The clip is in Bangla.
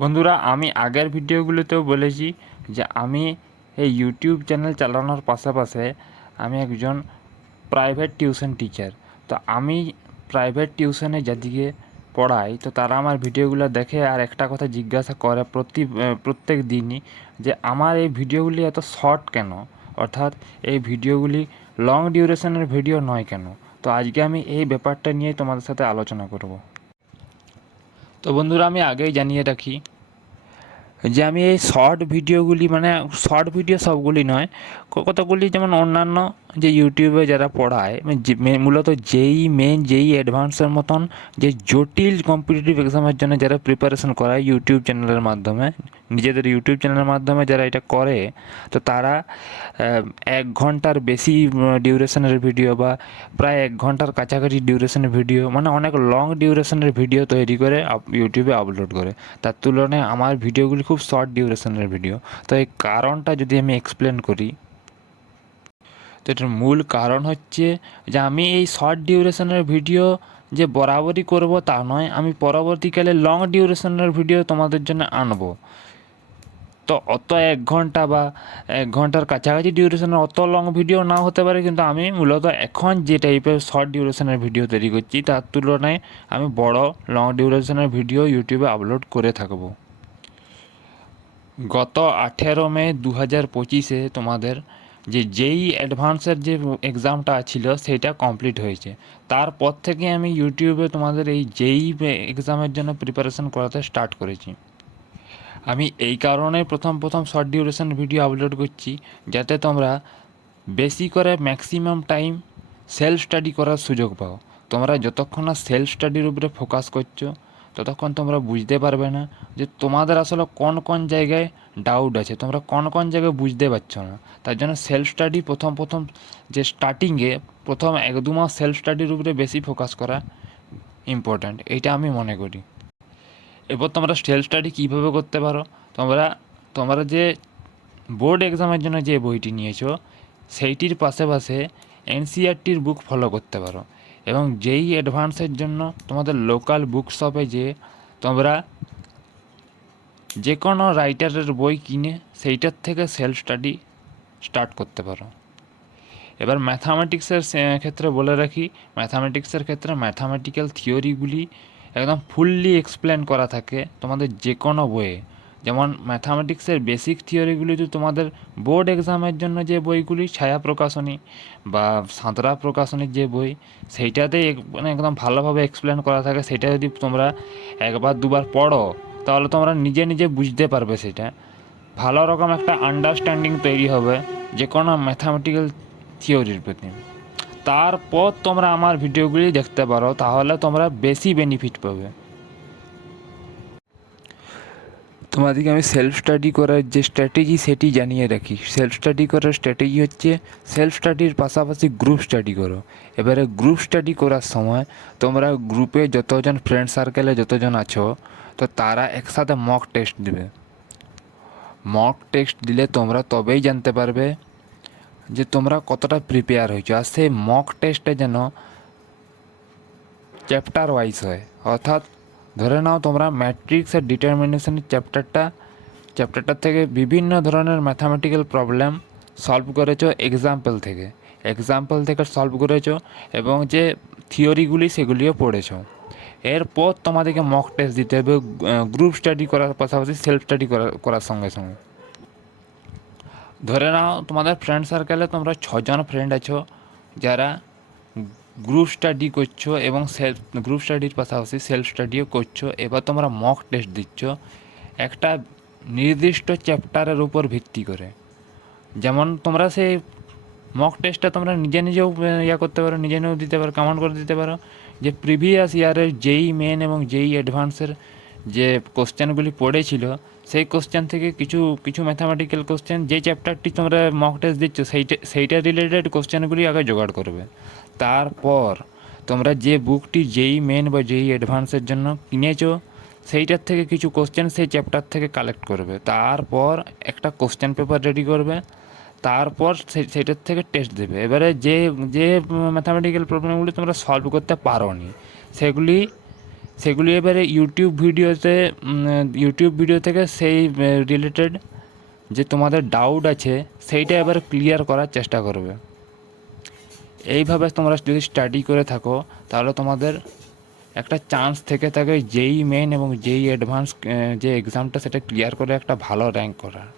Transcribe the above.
বন্ধুরা, আমি আগের ভিডিওগুলোতেও বলেছি যে আমি এই ইউটিউব চ্যানেল চালানোর পাশাপাশি আমি একজন প্রাইভেট টিউশন টিচার। তো আমি প্রাইভেট টিউশনে যাদেরকে পড়াই, তো তারা আমার ভিডিওগুলো দেখে আর একটা কথা জিজ্ঞাসা করে প্রত্যেক দিনই, যে আমার এই ভিডিওগুলি এত শর্ট কেন, অর্থাৎ এই ভিডিওগুলি লং ডিউরেশনের ভিডিও নয় কেন। তো আজকে আমি এই ব্যাপারটা নিয়ে তোমাদের সাথে আলোচনা করব। তো বন্ধুরা, আমি আগেই জানিয়ে রাখি যে আমি এই শর্ট ভিডিওগুলি, মানে শর্ট ভিডিও সবগুলি নয়, কতগুলি যেমন অন্যান্য যে ইউটিউবে যারা পড়ায়, মানে মূলত যেই মেন যেই অ্যাডভান্সের মতন যে জটিল কম্পিটিটিভ এক্সামের জন্য যারা প্রিপারেশন করায় ইউটিউব চ্যানেলের মাধ্যমে, নিজেদের ইউটিউব চ্যানেলের মাধ্যমে যারা এটা করে, তো তারা 1 ঘন্টার বেশি ডিউরেশনের ভিডিও বা প্রায় 1 ঘন্টার কাছাকাছি ডিউরেশনের ভিডিও, মানে অনেক লং ডিউরেশনের ভিডিও তৈরি করে ইউটিউবে আপলোড করে। তার তুলনায় আমার ভিডিওগুলি খুব শর্ট ডিউরেশনের ভিডিও। তো এই কারণটা যদি আমি এক্সপ্লেন করি, তো এটার মূল কারণ হচ্ছে যে আমি এই শর্ট ডিউরেশনের ভিডিও যে বরাবরই করব তা নয়, আমি পরবর্তীকালে লং ডিউরেশনের ভিডিও তোমাদের জন্য আনবো। তো অত 1 ঘন্টা বা 1 ঘন্টার কাছাকাছি ডিউরেশনের অত লং ভিডিও নাও হতে পারে, কিন্তু আমি মূলত এখন যে টাইপের শর্ট ডিউরেশনের ভিডিও তৈরি করছি তার তুলনায় আমি বড় লং ডিউরেশনের ভিডিও ইউটিউবে আপলোড করে থাকবো। গত 18 মে 2025 তোমাদের যে যেই অ্যাডভান্সের যে এক্সামটা ছিল সেটা কমপ্লিট হয়েছে। তারপর থেকে আমি ইউটিউবে তোমাদের এই যেই এক্সামের জন্য প্রিপারেশন করাতে স্টার্ট করেছি। আমি এই কারণে প্রথম শর্ট ডিউরেশন ভিডিও আপলোড করছি, যাতে তোমরা বেশি করে ম্যাক্সিমাম টাইম সেলফ স্টাডি করার সুযোগ পাও। তোমরা যতক্ষণ না সেলফ স্টাডির উপরে ফোকাস করছো, ততক্ষণ তোমরা বুঝতে পারবে না যে তোমাদের আসলে কোন কোন জায়গায় ডাউট আছে, তোমরা কোন কোন জায়গায় বুঝতে পারছো না। তার জন্য সেলফ স্টাডি প্রথম যে স্টার্টিংয়ে প্রথম 1-2 মাস সেলফ স্টাডির উপরে বেশি ফোকাস করা ইম্পর্ট্যান্ট, এইটা আমি মনে করি। এরপর তোমরা সেলফ স্টাডি কীভাবে করতে পারো, তোমরা তোমরা যে বোর্ড এক্সামের জন্য যে বইটি নিয়েছো সেইটির পাশে এনসিইআরটির বুক ফলো করতে পারো, এবং যেই অ্যাডভান্সের জন্য তোমাদের লোকাল বুক শপে যে তোমরা যে কোনো রাইটারের বই কিনে সেইটার থেকে সেলফ স্টাডি স্টার্ট করতে পারো। এবার ম্যাথামেটিক্সের ক্ষেত্রে বলে রাখি, ম্যাথামেটিক্সের ক্ষেত্রে ম্যাথামেটিক্যাল থিওরিগুলি একদম ফুললি এক্সপ্লেন করা থাকে তোমাদের যে কোনো বইয়ে। যেমন ম্যাথামেটিক্সের বেসিক থিওরিগুলি তো তোমাদের বোর্ড এক্সামের জন্য যে বইগুলি, ছায়া প্রকাশনী বা সাঁতরা প্রকাশনীর যে বই, সেইটাতেই মানে একদম ভালোভাবে এক্সপ্লেন করা থাকে। সেটা যদি তোমরা 1-2বার পড়ো, তাহলে তোমরা নিজে নিজে বুঝতে পারবে। সেটা ভালো রকম একটা আন্ডারস্ট্যান্ডিং তৈরি হবে যে কোনো ম্যাথামেটিক্যাল থিওরির প্রতি। তারপর তোমরা আমার ভিডিওগুলি দেখতে পারো, তাহলে তোমরা বেশি বেনিফিট পাবে। তোমাদেরকে আমি সেলফ স্টাডি করার যে স্ট্র্যাটেজি সেটি জানিয়ে রাখি। সেলফ স্টাডি করার স্ট্র্যাটেজি হচ্ছে সেলফ স্টাডির পাশাপাশি গ্রুপ স্টাডি করো। এবারে গ্রুপ স্টাডি করার সময় তোমরা গ্রুপে যতজন ফ্রেন্ড সার্কেলে যতজন আছো, তো তারা একসাথে মক টেস্ট দেবে। মক টেস্ট দিলে তোমরা তবেই জানতে পারবে যে তোমরা কতটা প্রিপেয়ার হয়েছো। আর সেই মক টেস্টে যেন চ্যাপ্টার ওয়াইজ হয়, অর্থাৎ ধরে নাও তোমরা ম্যাট্রিক্সের ডিটারমিনেশনের চ্যাপ্টারটার থেকে বিভিন্ন ধরনের ম্যাথামেটিক্যাল প্রবলেম সলভ করেছো এক্সাম্পল থেকে সলভ করেছো, এবং যে থিওরিগুলি সেগুলিও পড়েছো। এরপর তোমাদেরকে মক টেস্ট দিতে হবে গ্রুপ স্টাডি করার পাশাপাশি সেলফ স্টাডি করার সঙ্গে সঙ্গে। ধরে নাও তোমাদের ফ্রেন্ড সার্কেলে তোমরা 6জন ফ্রেন্ড আছো যারা গ্রুপ স্টাডি করছো এবং গ্রুপ স্টাডির পাশাপাশি সেলফ স্টাডিও করছো। এবার তোমরা মক টেস্ট দিচ্ছ একটা নির্দিষ্ট চ্যাপ্টারের উপর ভিত্তি করে। যেমন তোমরা সেই মক টেস্টটা তোমরা নিজেও করতে পারো, নিজেও দিতে পারো। কেমন করে দিতে পারো, যে প্রিভিয়াস ইয়ারের যেই মেন এবং যেই অ্যাডভান্সের যে কোশ্চেনগুলি পড়েছিল, সেই কোশ্চেন থেকে কিছু ম্যাথামেটিক্যাল কোশ্চেন, যে চ্যাপ্টারটি তোমরা মক টেস্ট দিচ্ছ সেইটা রিলেটেড কোশ্চেনগুলি আগে জোগাড় করবে। তারপর তোমরা যে বুকটি যেই মেন বা যেই অ্যাডভান্সের জন্য কিনেছো, সেইটার থেকে কিছু কোশ্চেন সেই চ্যাপ্টার থেকে কালেক্ট করবে। তারপর একটা কোশ্চেন পেপার রেডি করবে, তারপর সেইটার থেকে টেস্ট দেবে। এবারে যে যে ম্যাথামেটিক্যাল প্রবলেমগুলি তোমরা সলভ করতে পারো নি, সেগুলি এবারে ইউটিউব ভিডিও থেকে সেই রিলেটেড যে তোমাদের ডাউট আছে সেইটা এবারে ক্লিয়ার করার চেষ্টা করবে। এইভাবে তোমরা যদি স্টাডি করে থাকো তাহলে তোমাদের একটা চান্স থেকে থাকে জেই মেইন এবং জেই অ্যাডভান্স যে এক্সামটা সেটা ক্লিয়ার করে একটা ভালো র্যাঙ্ক করার।